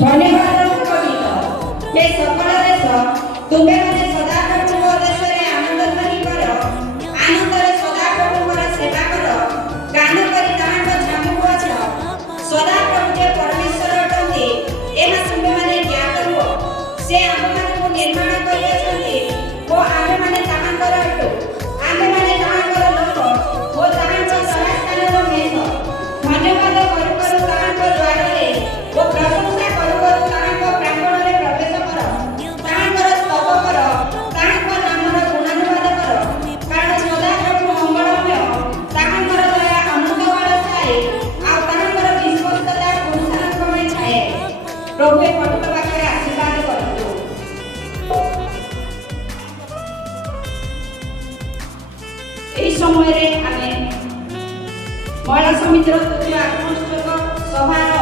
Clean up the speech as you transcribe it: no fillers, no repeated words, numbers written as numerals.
ଧନ୍ୟବାଦ କବିତ ହେ ସକଳ ଦେଶ ତୁମେମାନେ ସଦା ପ୍ରଭୁଙ୍କ ଦେଶରେ ଆନନ୍ଦ ଧ୍ୱନି କର, ଆନନ୍ଦରେ ସଦା ପ୍ରଭୁଙ୍କର ସେବା କର, ଗାନ କରି ତାହାଙ୍କ ଝାମୁକୁ ଅଛ। ସଦା ପ୍ରଭୁ ଯେ ପରମେଶ୍ୱର ଅଟନ୍ତି ଏହା ତୁମେମାନେ ଜ୍ଞାତ ହୁଅ। ସେ ଆମମାନଙ୍କୁ ନିର୍ମାଣ କରିଅଛନ୍ତି ଓ ଆମେମାନେ ତାହାଙ୍କର ଅଟୁ। ଆମେମାନେ ତାହାଙ୍କର ଲୋକ ଓ ତାହାଙ୍କ ସହାସ୍ଥାନର ମେଷ। ଧନ୍ୟବାଦ କରୁ କରୁ ତାହାଙ୍କ ଦ୍ୱାରରେ ଓ ପ୍ରଶଂସା କରୁ କରୁ ତାହାଙ୍କ ପ୍ରାଙ୍ଗଣରେ ପ୍ରବେଶ କର। ତାହାଙ୍କର ସ୍ତବ କର, ତାହାଙ୍କ ନାମର ଗୁଣାନୁବାଦ କର, କାରଣ ସଦା ପ୍ରଭୁ ମଙ୍ଗଳମୟ, ତାହାଙ୍କର ଦୟା ଅନନ୍ତ କାଳ ଥାଏ, ଆଉ ତାହାଙ୍କର ବିଶ୍ୱସ୍ତତା ପୁରୁଷାନୁକ୍ରମେ ଥାଏ। ପ୍ରଭୁ ଏ ପବିତ୍ର ବାକ୍ୟରେ ଆଶୀର୍ବାଦ କରନ୍ତୁ। ଏହି ସମୟରେ ଆମେ ମହିଳା ସମିତିର ତୃତୀୟ ଆତ୍ମୋତ୍ସବ ସଭାର